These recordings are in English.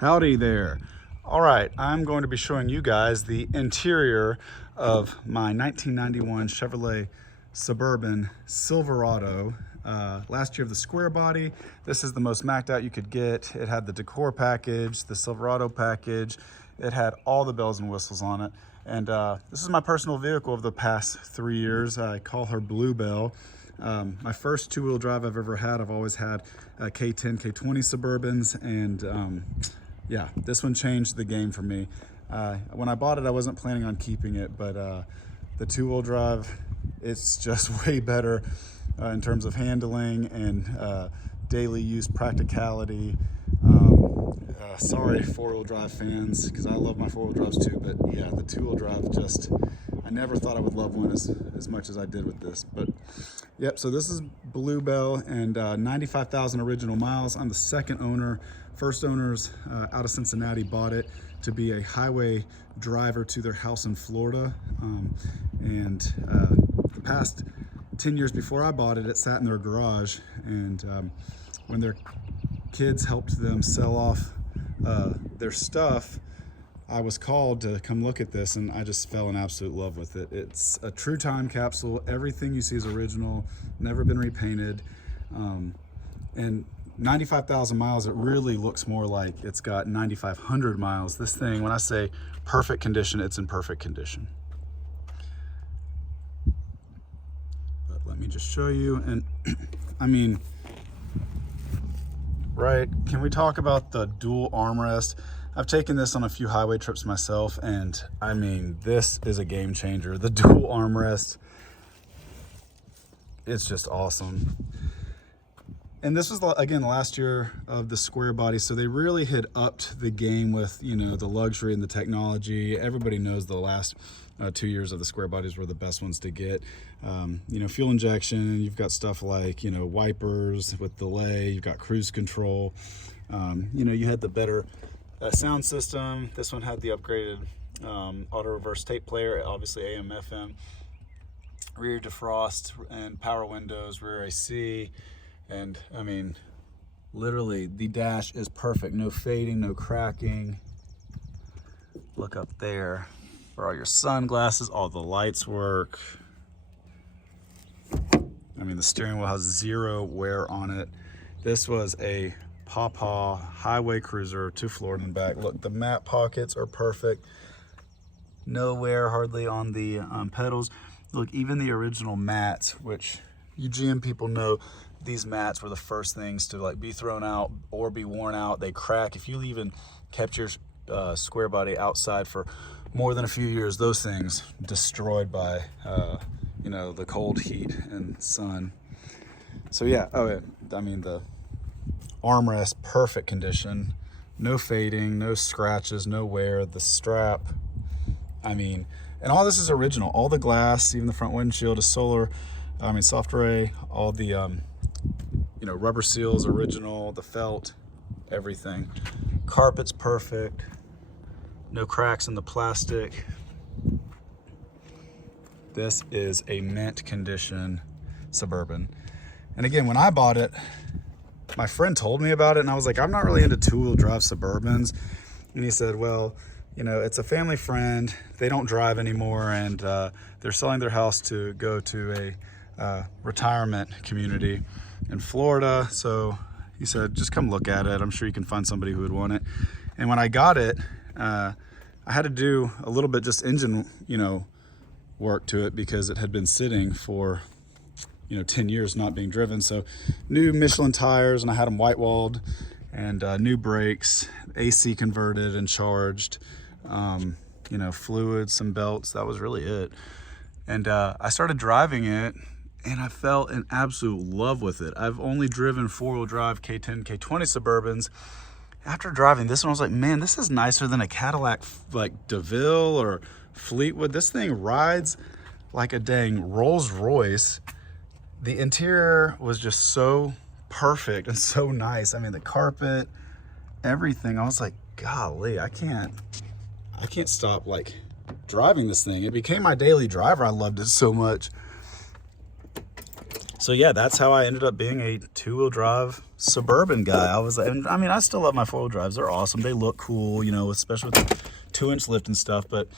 Howdy there. All right, I'm going to be showing you guys the interior of my 1991 Chevrolet Suburban Silverado. Last year of the square body. This is the most macked out you could get. It had the decor package, the Silverado package. It had all the bells and whistles on it. And this is my personal vehicle of the past 3 years. I call her Bluebell. My first two-wheel drive I've ever had, I've always had K10, K20 Suburbans, and yeah, this one changed the game for me. When I bought it, I wasn't planning on keeping it, but the two-wheel drive, it's just way better in terms of handling and daily use practicality. Sorry, four-wheel drive fans, because I love my four-wheel drives too, but yeah, the two-wheel drive just, I never thought I would love one as much as I did with this. But yep, so this is Bluebell, and 95,000 original miles. I'm the second owner. First owners out of Cincinnati bought it to be a highway driver to their house in Florida. The past 10 years before I bought it, it sat in their garage, and when their kids helped them sell off their stuff, I was called to come look at this, and I just fell in absolute love with it. It's a true time capsule. Everything you see is original, never been repainted, and 95,000 miles, it really looks more like it's got 9,500 miles. This thing, when I say perfect condition, it's in perfect condition. But let me just show you, and I mean, right, can we talk about the dual armrest? I've taken this on a few highway trips myself, and I mean, this is a game changer. The dual armrest, it's just awesome. And this was, again, the last year of the square body, so they really had upped the game with, you know, the luxury and the technology. Everybody knows the last 2 years of the square bodies were the best ones to get. You know, fuel injection, you've got stuff like, you know, wipers with delay, you've got cruise control. You know, you had the better sound system. This one had the upgraded auto reverse tape player, obviously AM, FM, rear defrost and power windows, rear AC. And I mean, literally the dash is perfect. No fading, no cracking. Look up there for all your sunglasses, all the lights work. I mean, the steering wheel has zero wear on it. This was a Pawpaw highway cruiser to Florida and back. Look, the mat pockets are perfect. No wear hardly on the pedals. Look, even the original mats, which you GM people know, these mats were the first things to like be thrown out or be worn out. They crack. If you even kept your square body outside for more than a few years, those things destroyed by you know, the cold, heat, and sun. So yeah, I mean, the armrest, perfect condition, no fading, no scratches, no wear. The strap, I mean, and all this is original. All the glass, even the front windshield is solar, I mean, soft ray. All the you know, rubber seals original, the felt, everything. Carpet's perfect, no cracks in the plastic. This is a mint condition Suburban. And again, when I bought it, my friend told me about it, and I was like, I'm not really into two-wheel drive Suburbans. And he said, well, you know, it's a family friend. They don't drive anymore, and they're selling their house to go to a retirement community in Florida. So he said, just come look at it. I'm sure you can find somebody who would want it. And when I got it, I had to do a little bit just engine, you know, work to it because it had been sitting for, you know, 10 years not being driven. So new Michelin tires, and I had them white walled, and new brakes, AC converted and charged, you know, fluids, some belts. That was really it. And I started driving it, and I fell in absolute love with it. I've only driven four-wheel drive K10, K20 Suburbans. After driving this one, I was like, man, this is nicer than a Cadillac like DeVille or Fleetwood. This thing rides like a dang Rolls Royce. The interior was just so perfect and so nice. I mean, the carpet, everything. I was like, golly, I can't stop like driving this thing. It became my daily driver. I loved it so much. So yeah, that's how I ended up being a two-wheel drive Suburban guy. I mean, I still love my four-wheel drives. They're awesome. They look cool, you know, especially with the 2-inch lift and stuff. But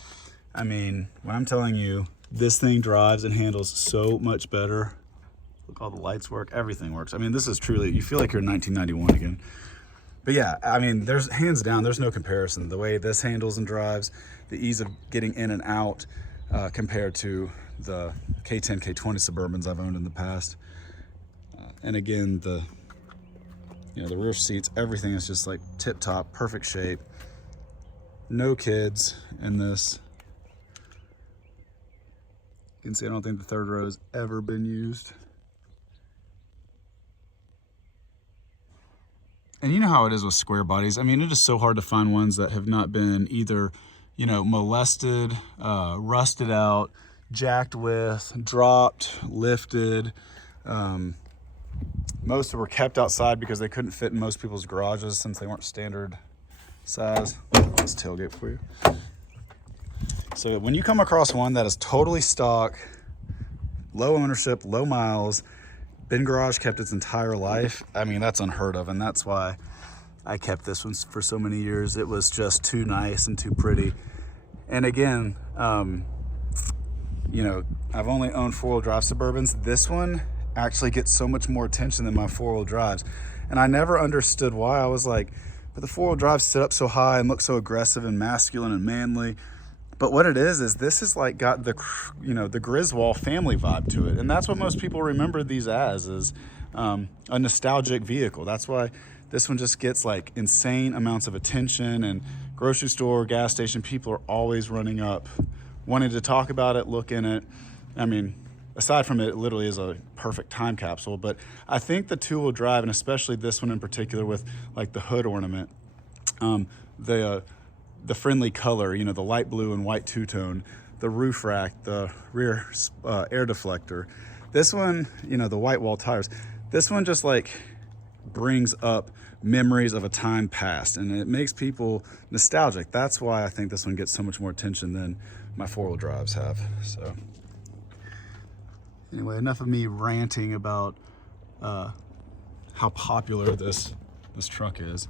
I mean, when I'm telling you, this thing drives and handles so much better. Look, all the lights work, everything works. I mean, this is truly, you feel like you're in 1991 again. But yeah, I mean, there's hands down, there's no comparison. The way this handles and drives, the ease of getting in and out compared to the K10, K20 Suburbans I've owned in the past. And again, the rear seats, everything is just like tip top, perfect shape. No kids in this. You can see I don't think the third row has ever been used. And you know how it is with square bodies. I mean, it is so hard to find ones that have not been either, you know, molested, rusted out, jacked with, dropped, lifted. Most were kept outside because they couldn't fit in most people's garages since they weren't standard size. Let's tailgate for you. So when you come across one that is totally stock, low ownership, low miles, been garage kept its entire life, I mean, that's unheard of. And that's why I kept this one for so many years. It was just too nice and too pretty. And again, you know, I've only owned four-wheel drive Suburbans. This one actually gets so much more attention than my four-wheel drives. And I never understood why. I was like, but the four-wheel drives sit up so high and look so aggressive and masculine and manly. But what it is this is like got the, you know, the Griswold family vibe to it. And that's what most people remember these as, is a nostalgic vehicle. That's why this one just gets like insane amounts of attention, and grocery store, gas station, people are always running up, wanting to talk about it, look in it. I mean, aside from it literally is a perfect time capsule, but I think the two-wheel drive, and especially this one in particular with like the hood ornament, the friendly color, you know, the light blue and white two-tone, the roof rack, the rear air deflector. This one, you know, the white wall tires, this one just like brings up memories of a time past, and it makes people nostalgic. That's why I think this one gets so much more attention than my four-wheel drives have. So anyway, enough of me ranting about how popular this truck is.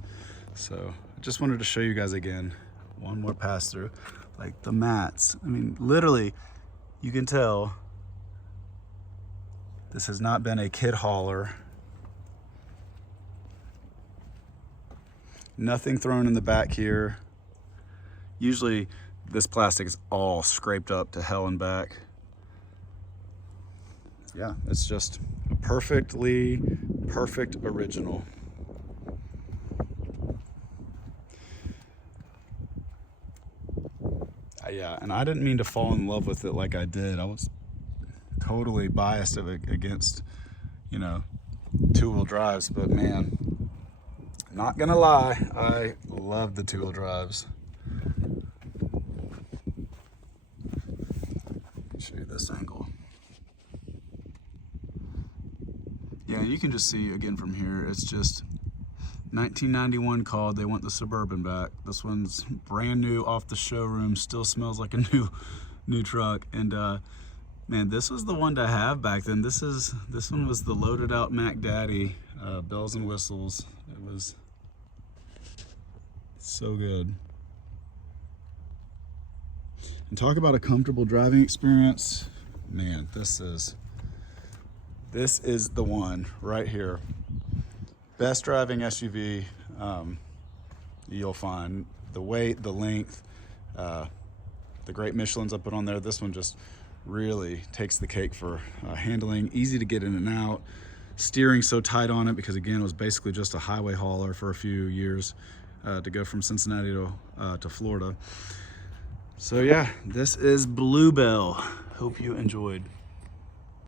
So I just wanted to show you guys again, one more pass through, like the mats. I mean, literally, you can tell this has not been a kid hauler. Nothing thrown in the back here. Usually this plastic is all scraped up to hell and back. Yeah, it's just a perfect original. Yeah, and I didn't mean to fall in love with it like I did. I was totally biased against, you know, two-wheel drives, but man, not gonna lie, I love the two-wheel drives. Let me show you this angle. Yeah, you can just see again from here, it's just 1991 called, they want the Suburban back. This one's brand new off the showroom, still smells like a new truck. And man, this was the one to have back then. This one was the loaded out Mac Daddy, bells and whistles. It was so good. And talk about a comfortable driving experience. Man, this is the one right here. Best driving SUV you'll find. The weight, the length, the great Michelins I put on there. This one just really takes the cake for handling, easy to get in and out, steering so tight on it because again, it was basically just a highway hauler for a few years to go from Cincinnati to Florida. So yeah, this is Bluebell. Hope you enjoyed.